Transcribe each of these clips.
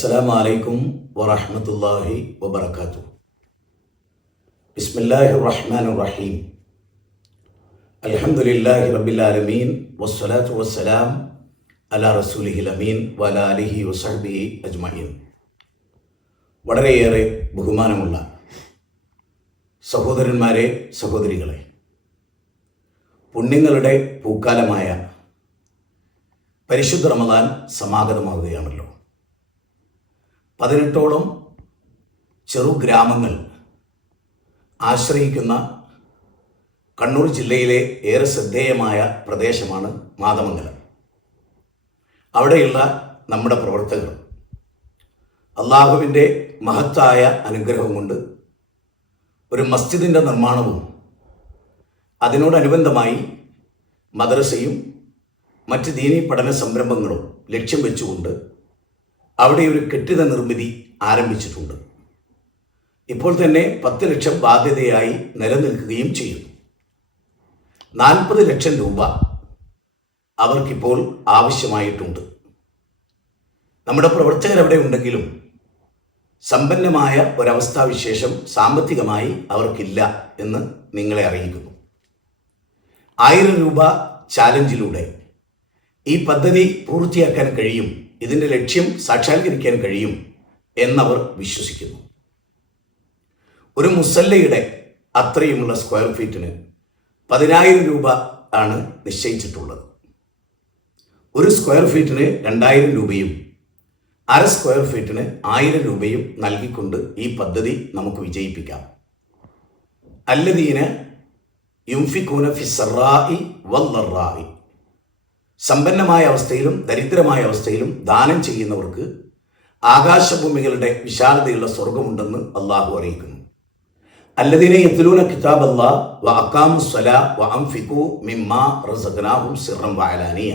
അസ്സലാമു അലൈക്കും വറഹ്മത്തുള്ളാഹി വബറകാതുഹു. ബിസ്മില്ലാഹിർ റഹ്മാനിർ റഹീം. അൽഹംദുലില്ലാഹി റബ്ബിൽ ആലമീൻ വസ്സലാത്തു വസ്സലാം അലാ റസൂലിഹിൽ അമീൻ വഅലാ ആലിഹി വസഹ്ബിഹി അജ്മഈൻ. വളരെയേറെ ബഹുമാനമുള്ള സഹോദരന്മാരെ, സഹോദരികളെ, പുണ്യങ്ങളുടെ പൂക്കാലമായ പരിശുദ്ധ റമദാൻ സമാഗതമാവുകയാണല്ലോ. 18ഓളം ചെറുഗ്രാമങ്ങൾ ആശ്രയിക്കുന്ന കണ്ണൂർ ജില്ലയിലെ ഏറെ ശ്രദ്ധേയമായ പ്രദേശമാണ് മാതമംഗലം. അവിടെയുള്ള നമ്മുടെ പ്രവർത്തകർ അള്ളാഹുവിൻ്റെ മഹത്തായ അനുഗ്രഹം കൊണ്ട് ഒരു മസ്ജിദിൻ്റെ നിർമ്മാണവും അതിനോടനുബന്ധമായി മദ്രസയും മറ്റ് ദീനീ പഠന സംരംഭങ്ങളും ലക്ഷ്യം വെച്ചുകൊണ്ട് അവിടെ ഒരു കെട്ടിട നിർമ്മിതി ആരംഭിച്ചിട്ടുണ്ട്. ഇപ്പോൾ തന്നെ 10 ലക്ഷം ബാധ്യതയായി നിലനിൽക്കുകയും ചെയ്യുന്നു. 40 ലക്ഷം രൂപ അവർക്കിപ്പോൾ ആവശ്യമായിട്ടുണ്ട്. നമ്മുടെ പ്രവർത്തകർ അവിടെ ഉണ്ടെങ്കിലും സമ്പന്നമായ ഒരവസ്ഥാവിശേഷം സാമ്പത്തികമായി അവർക്കില്ല എന്ന് നിങ്ങളെ അറിയിക്കുന്നു. 1000 രൂപ ചാലഞ്ചിലൂടെ ഈ പദ്ധതി പൂർത്തിയാക്കാൻ കഴിയും, ഇതിൻ്റെ ലക്ഷ്യം സാക്ഷാത്കരിക്കാൻ കഴിയും എന്നവർ വിശ്വസിക്കുന്നു. ഒരു മുസല്ലയുടെ അത്രയുമുള്ള സ്ക്വയർ ഫീറ്റിന് 10,000 രൂപ ആണ് നിശ്ചയിച്ചിട്ടുള്ളത്. ഒരു സ്ക്വയർ ഫീറ്റിന് 2,000 രൂപയും അര സ്ക്വയർ ഫീറ്റിന് 1000 രൂപയും നൽകിക്കൊണ്ട് ഈ പദ്ധതി നമുക്ക് വിജയിപ്പിക്കാം. അല്ലദീന യുംഫിഖൂന ഫിസ്സറാഇ വദ്ദറാഇ, സമ്പന്നമായ അവസ്ഥയിലും ദരിദ്രമായ അവസ്ഥയിലും ദാനം ചെയ്യുന്നവർക്ക് ആകാശഭൂമികളുടെ വിശാലതയുള്ള സ്വർഗമുണ്ടെന്ന് അള്ളാഹു അറിയിക്കുന്നു. അല്ലദീന യത്ലൂന കിതാബല്ലാഹ് വ അഖാമുസ്സലാ വ അൻഫിഖൂ മിമ്മാ റസഖ്നാഹും സിർറൻ വ അലാനിയ.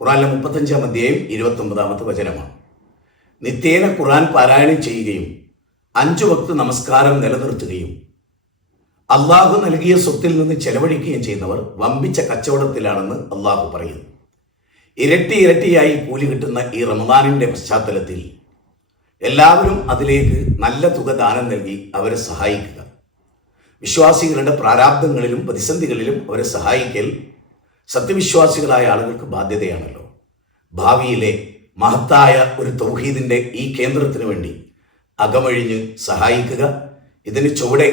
ഖുർആനിലെ 35-ാം അധ്യായം 29-ാമത്തെ വചനമാണ്. നിത്യേന ഖുർആൻ പാരായണം ചെയ്യുകയും 5 വക്ത് നമസ്കാരം നിലനിർത്തുകയും അള്ളാഹു നൽകിയ സ്വത്തിൽ നിന്ന് ചെലവഴിക്കുകയും ചെയ്യുന്നവർ വമ്പിച്ച കച്ചവടത്തിലാണെന്ന് അള്ളാഹു പറയുന്നു. ഇരട്ടിയായി കൂലി കിട്ടുന്ന ഈ റമദാനിൻ്റെ പശ്ചാത്തലത്തിൽ എല്ലാവരും അതിലേക്ക് നല്ല തുക ദാനം നൽകി അവരെ സഹായിക്കുക. വിശ്വാസികളുടെ പ്രാരാബ്ദങ്ങളിലും പ്രതിസന്ധികളിലും അവരെ സഹായിക്കൽ സത്യവിശ്വാസികളായ ആളുകൾക്ക് ബാധ്യതയാണല്ലോ. ഭാവിയിലെ മഹത്തായ ഒരു തൗഹീദിൻ്റെ ഈ കേന്ദ്രത്തിന് വേണ്ടി അകമഴിഞ്ഞ് സഹായിക്കുക. ഇതിന് ചുവടെ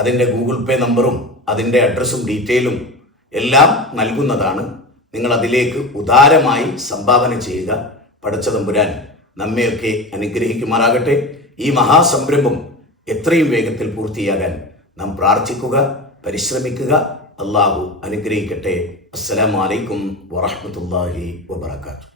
അതിൻ്റെ ഗൂഗിൾ പേ നമ്പറും അതിൻ്റെ അഡ്രസ്സും ഡീറ്റെയിലും എല്ലാം നൽകുന്നതാണ്. നിങ്ങൾ അതിലേക്ക് ഉദാരമായി സംഭാവന ചെയ്യുക. പടച്ച തമ്പുരാൻ നമ്മയൊക്കെ അനുഗ്രഹിക്കുമാറാകട്ടെ. ഈ മഹാസംരംഭം എത്രയും വേഗത്തിൽ പൂർത്തിയാകാൻ നാം പ്രാർത്ഥിക്കുക, പരിശ്രമിക്കുക. അള്ളാഹു അനുഗ്രഹിക്കട്ടെ. അസ്സലാമു അലൈക്കും വറഹ്മത്തുള്ളാഹി വബറകാതുഹു.